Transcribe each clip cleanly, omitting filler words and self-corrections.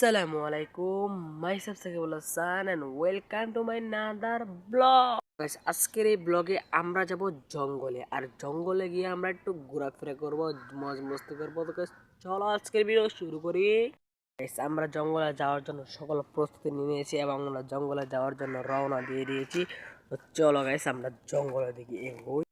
আসসালামু আলাইকুম, myself Sakibul Hasan and welcome to my another blog. Guys, আজকের এই ব্লগে আমরা যাব জঙ্গলে, আর জঙ্গলে গিয়ে আমরা একটু ঘোরাফেরা করব, মজ মস্তি করব। তো গাইস, চলো আজকের ভিডিও শুরু করি। গাইস, আমরা জঙ্গলে যাওয়ার জন্য সকল প্রস্তুতি নিয়ে নিয়েছি এবং আমরা জঙ্গলে যাওয়ার জন্য রওনা দিয়ে দিয়েছি। তো চলো গাইস, আমরা জঙ্গলের দিকে এগোই।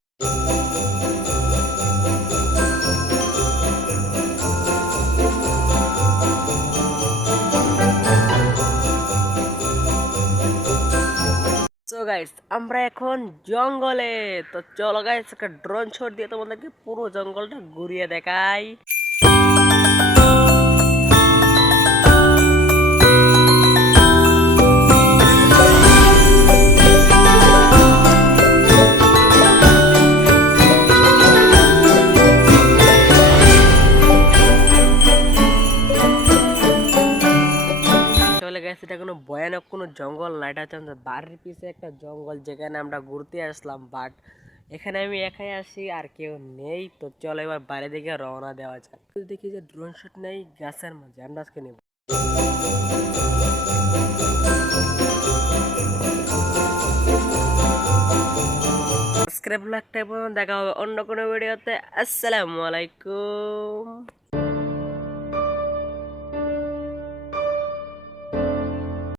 সো গাইস, আমরা এখন জঙ্গলে। তো চলো গাইস, একটা ড্রোন শট দিয়ে তোমাদেরকে পুরো জঙ্গলটা ঘুরিয়ে দেখাই। চলে গেছে, এটা কোনো ভয়ানক কোনো জঙ্গল না, এটা হচ্ছে আমাদের বাড়ির পিছে একটা জঙ্গল যেখানে আমরা ঘুরতে আসলাম। বাট এখানে আমি একাই আসি, আর কেউ নেই। তো চলো এবার বাইরে দিকে রওনা দেওয়া যাক। দেখি যে ড্রোন শট নেই গাছের মাঝে, আমরা আজকে নেব। সাবস্ক্রাইব লাইক টাইপ দেখা হবে অন্য কোনো ভিডিওতে। আসসালামু আলাইকুম।